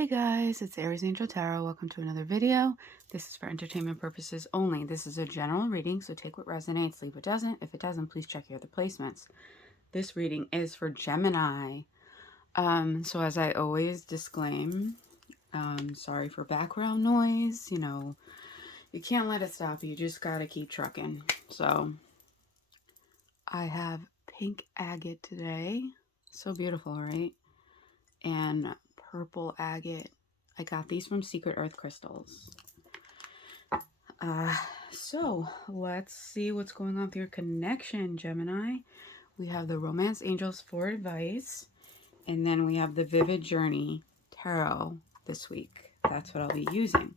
Hey guys, it's Aries Angel Tarot. Welcome to another video. This is for entertainment purposes only. This is a general reading, so take what resonates, leave what doesn't. If it doesn't, please check your other placements. This reading is for Gemini. So as I always disclaim, sorry for background noise. You know, you can't let it stop you. You just gotta keep trucking. So I have pink agate today. So beautiful, right? And purple agate. I got these from Secret Earth Crystals. So let's see what's going on with your connection, Gemini. We have the Romance Angels for advice, and then we have the Vivid Journey Tarot this week. That's what I'll be using.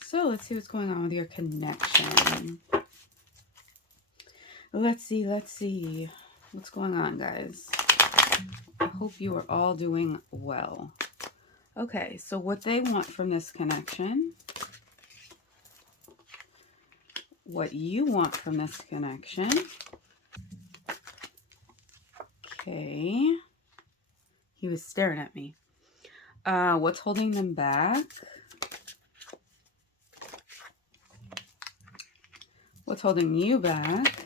So let's see what's going on with your connection. Let's see what's going on, guys. I hope you are all doing well. Okay, so what they want from this connection, what you want from this connection. Okay. He was staring at me. What's holding them back? What's holding you back?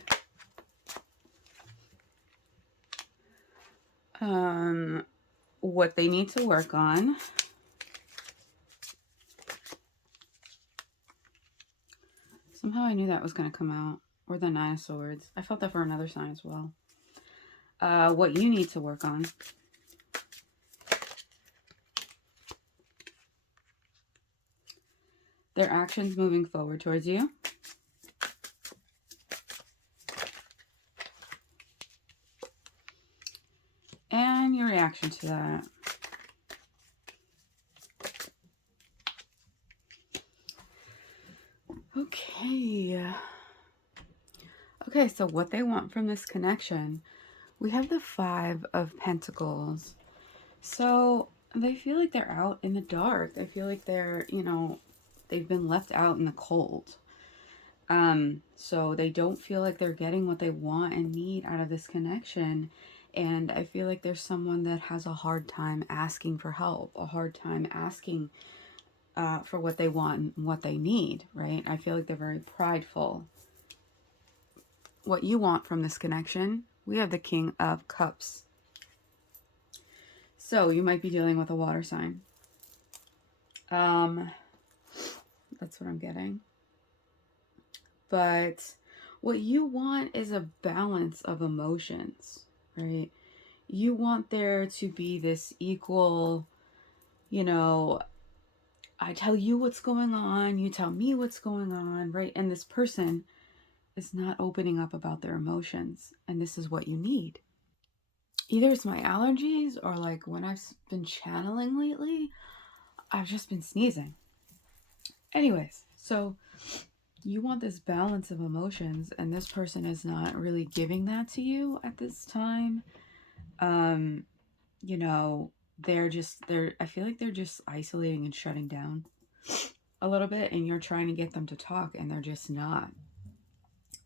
What they need to work on. Somehow I knew that was going to come out. Or the Nine of Swords. I felt that for another sign as well. What you need to work on. Their actions moving forward towards you. And your reaction to that. Okay, so what they want from this connection. We have the Five of Pentacles. So they feel like they're out in the dark. I feel like they're, you know, they've been left out in the cold. So they don't feel like they're getting what they want and need out of this connection. And I feel like there's someone that has a hard time asking for help, a hard time asking for what they want and what they need, right? I feel like they're very prideful. What you want from this connection, we have the King of Cups. So you might be dealing with a water sign. That's what I'm getting. But what you want is a balance of emotions, right? You want there to be this equal, you know, I tell you what's going on, you tell me what's going on, right? And this person is not opening up about their emotions, and this is what you need. Either it's my allergies or like when I've been channeling lately, I've just been sneezing. Anyways, so you want this balance of emotions, and this person is not really giving that to you at this time. You know, I feel like they're just isolating and shutting down a little bit, and you're trying to get them to talk and they're just not.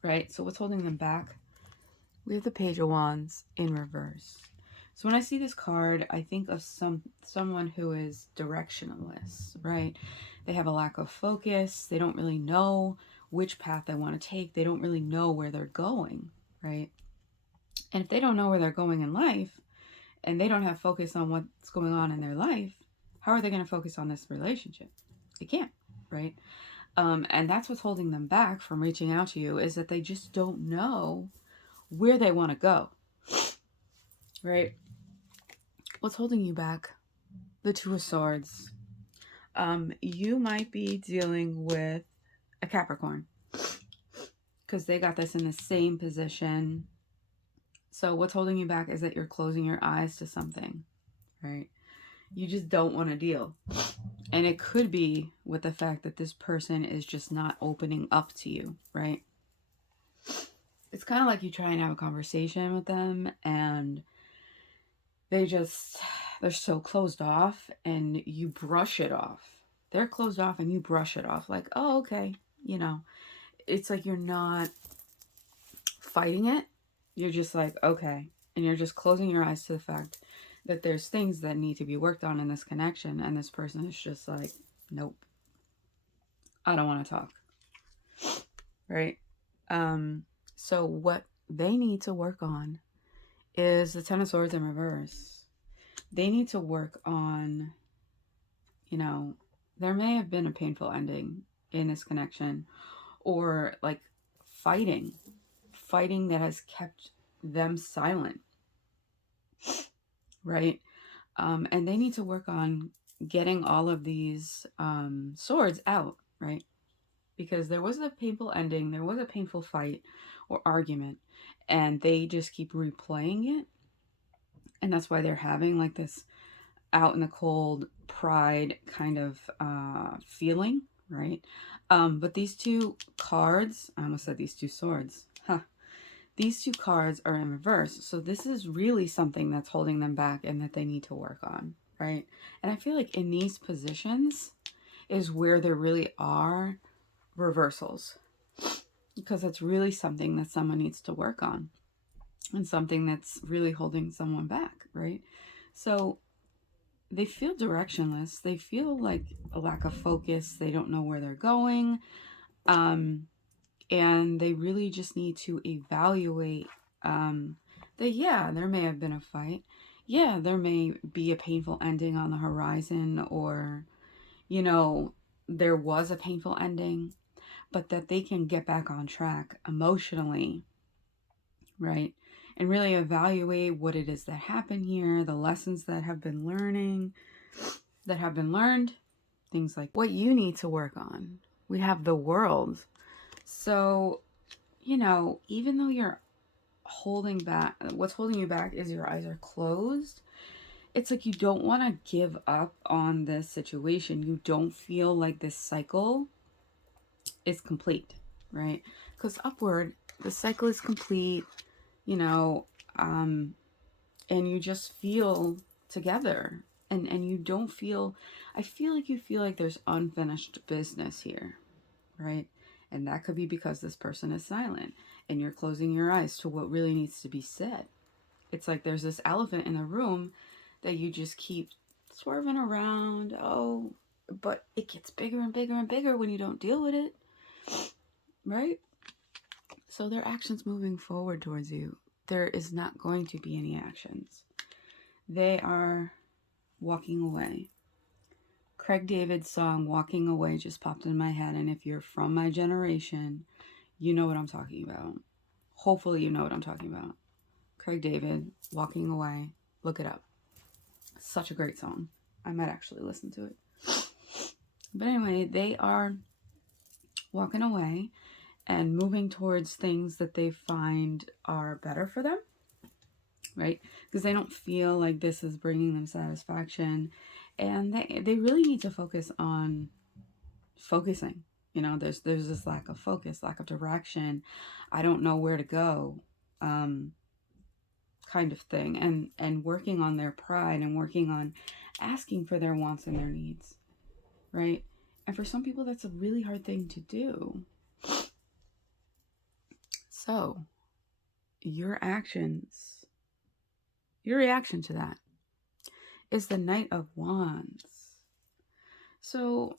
Right? So what's holding them back? We have the Page of Wands in reverse. So when I see this card, I think of someone who is directionless, right? They have a lack of focus. They don't really know which path they want to take. They don't really know where they're going, right? And if they don't know where they're going in life, and they don't have focus on what's going on in their life, how are they going to focus on this relationship? They can't, right? And that's what's holding them back from reaching out to you, is that they just don't know where they want to go, right? What's holding you back? The Two of Swords. You might be dealing with a Capricorn because they got this in the same position. So what's holding you back is that you're closing your eyes to something, right? You just don't want to deal. And it could be with the fact that this person is just not opening up to you, right? It's kind of like you try and have a conversation with them and they're so closed off and you brush it off. They're closed off and you brush it off like, oh, okay. You know, it's like you're not fighting it. You're just like, okay. And you're just closing your eyes to the fact that there's things that need to be worked on in this connection, and this person is just like, nope, I don't want to talk, right? So what they need to work on is the Ten of Swords in reverse. They need to work on, you know, there may have been a painful ending in this connection, or like fighting that has kept them silent, right? And they need to work on getting all of these swords out, right? Because there was a painful ending, there was a painful fight or argument, and they just keep replaying it. And that's why they're having like this out in the cold pride kind of feeling, right? But these two cards, I almost said these two swords. Huh. These two cards are in reverse. So this is really something that's holding them back and that they need to work on, right? And I feel like in these positions is where there really are reversals, because it's really something that someone needs to work on and something that's really holding someone back, right? So they feel directionless. They feel like a lack of focus. They don't know where they're going. And they really just need to evaluate that, yeah, there may have been a fight. Yeah, there may be a painful ending on the horizon, or, you know, there was a painful ending, but that they can get back on track emotionally, right? And really evaluate what it is that happened here, the lessons that have been learned, things like what you need to work on. We have the world. So, you know, even though you're holding back, what's holding you back is your eyes are closed. It's like you don't want to give up on this situation. You don't feel like this cycle is complete, right? Because upward, the cycle is complete, you know, and you just feel together. And you don't feel, I feel like you feel like there's unfinished business here, right? And that could be because this person is silent and you're closing your eyes to what really needs to be said. It's like there's this elephant in the room that you just keep swerving around. Oh, but it gets bigger and bigger and bigger when you don't deal with it, right? So their actions moving forward towards you, there is not going to be any actions. They are walking away. Craig David's song Walking Away just popped in my head, and if you're from my generation, you know what I'm talking about. Hopefully you know what I'm talking about. Craig David, Walking Away. Look it up. Such a great song. I might actually listen to it. But anyway, they are walking away and moving towards things that they find are better for them, right? Because they don't feel like this is bringing them satisfaction. And they really need to focus on focusing. You know, there's this lack of focus, lack of direction. I don't know where to go, kind of thing. And working on their pride and working on asking for their wants and their needs, right? And for some people, that's a really hard thing to do. So, your actions, your reaction to that is the Knight of Wands. So,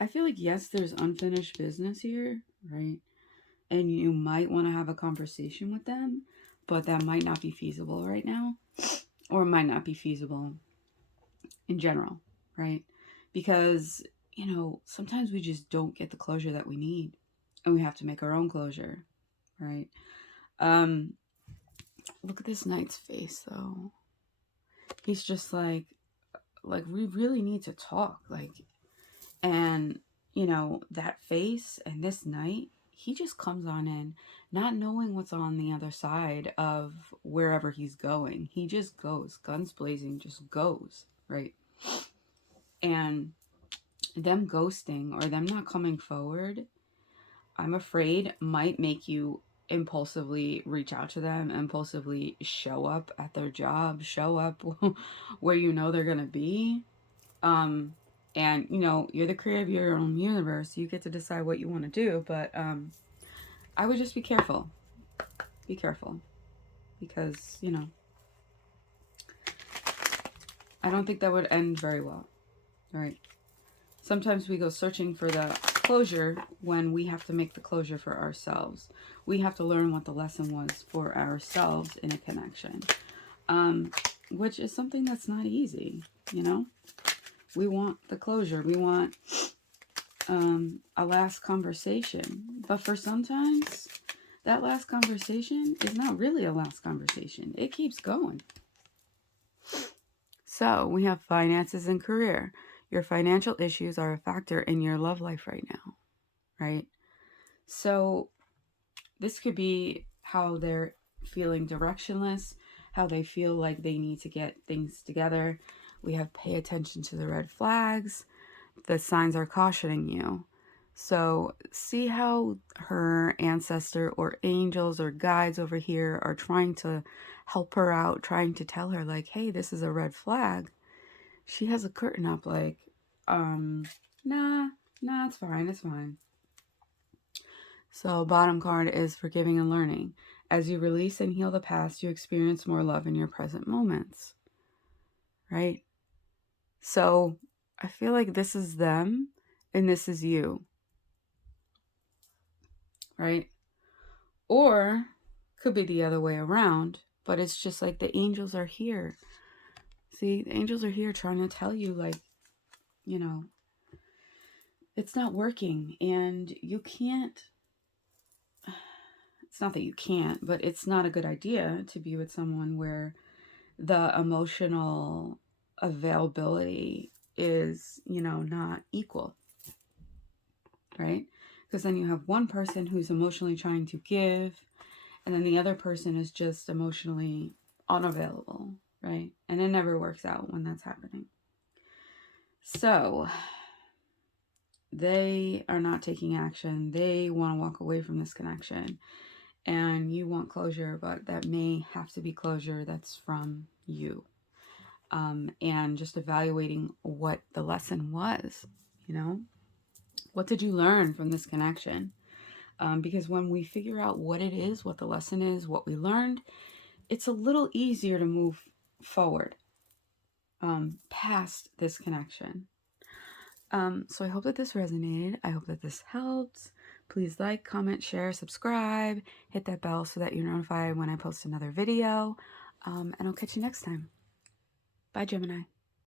I feel like, yes, there's unfinished business here, right? And you might want to have a conversation with them, but that might not be feasible right now, or might not be feasible in general, right? Because, you know, sometimes we just don't get the closure that we need, and we have to make our own closure, right? Look at this knight's face, though. He's just like we really need to talk, like, and, you know, that face and this knight, he just comes on in not knowing what's on the other side of wherever he's going. He just goes, guns blazing, just goes, right? And them ghosting or them not coming forward, I'm afraid might make you impulsively reach out to them, impulsively show up at their job, show up where you know they're going to be. And, you know, you're the creator of your own universe. You get to decide what you want to do. But I would just be careful. Be careful. Because, you know, I don't think that would end very well. All right. Sometimes we go searching for the closure when we have to make the closure for ourselves. We have to learn what the lesson was for ourselves in a connection, which is something that's not easy, you know? We want the closure. We want a last conversation. But for sometimes, that last conversation is not really a last conversation. It keeps going. So we have finances and career. Your financial issues are a factor in your love life right now, right? So this could be how they're feeling directionless, how they feel like they need to get things together. We have pay attention to the red flags. The signs are cautioning you. So see how her ancestor or angels or guides over here are trying to help her out, trying to tell her like, hey, this is a red flag. She has a curtain up like, nah, it's fine, it's fine. So bottom card is forgiving and learning. As you release and heal the past, you experience more love in your present moments, right? So I feel like this is them and this is you, right? Or could be the other way around, but it's just like the angels are here. See, the angels are here trying to tell you, like, you know, it's not working and you can't. It's not that you can't, but it's not a good idea to be with someone where the emotional availability is, not equal, right? Because then you have one person who's emotionally trying to give, and then the other person is just emotionally unavailable, right? And it never works out when that's happening. So they are not taking action. They want to walk away from this connection. And you want closure, but that may have to be closure that's from you. And just evaluating what the lesson was, what did you learn from this connection? Because when we figure out what it is, what the lesson is, what we learned, it's a little easier to move forward past this connection. So I hope that this resonated. I hope that this helped. Please like, comment, share, subscribe, hit that bell so that you're notified when I post another video. And I'll catch you next time. Bye, Gemini.